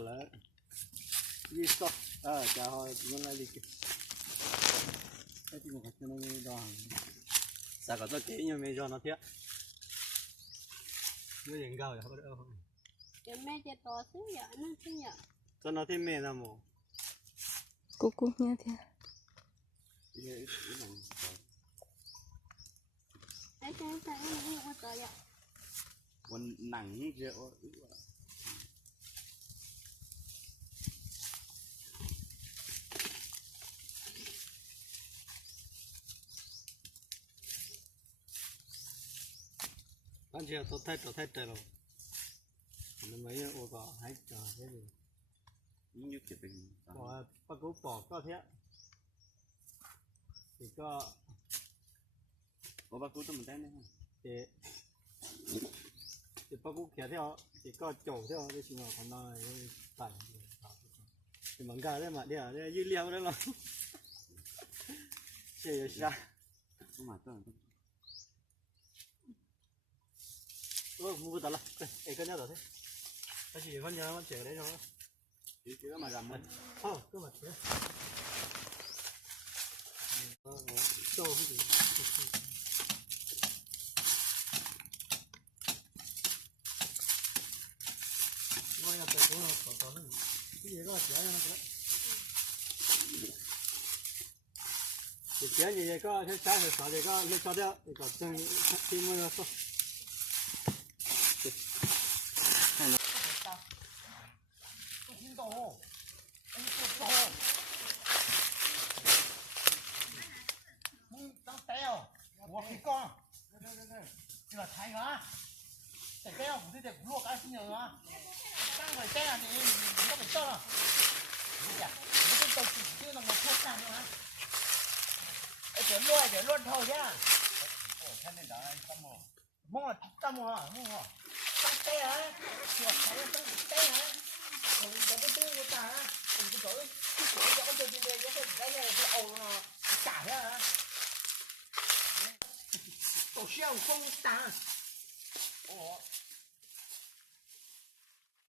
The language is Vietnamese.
là đi sọ chả hỏi chúng nó đi cái gì mà cái nó đo sao có tôi kỹ như mấy cho nó thiệt nó nhìn gạo không được không cho mẹ cho to xíu giờ nó xíu giờ cho nó thêm mẹ ra mồ cú cú nha thế ấy cái nó có to vậy còn nặng như vậy anh chị tôi thấy trời rồi mình mấy ô cỏ hay trời thế gì như kiểu bình bỏ bắt cú bỏ có thế thì có bắt cú tôi mình thấy nữa thì bắt cú kéo theo thì có chỗ theo cái chuyện còn nói phải thì món gà đấy mà đi ở đây dư liệu đấy là chơi ra không mà tôi mua tao là cái nhớ rồi thế cái gì con nhớ con trẻ đấy thôi chỉ cái mà làm mình cái mặt thế cho cái gì nói là cái nó có cái gì đó trẻ nó cái thì trẻ gì có cái trái thì sao thì có lấy cho đấy thì có chân thì mới là sao là thay hả? Để kéo cũng thì luộc cái xin nhờ hả? Đang phải xe thì mình có phải cho. Dạ, cái tàu chỉ chưa là một thuốc nào nữa hả? Để luôn thôi nhá. Ồ, thế nên đã tâm mồ. Mồ hả? Tăng té hả? Chuột thấy tăng té hả? Mình có cái tư của ta hả? Mình cái chỗ cho con chơi đây cái này cái ầu cả thế hả? Tổ siêu không ta. Ồ,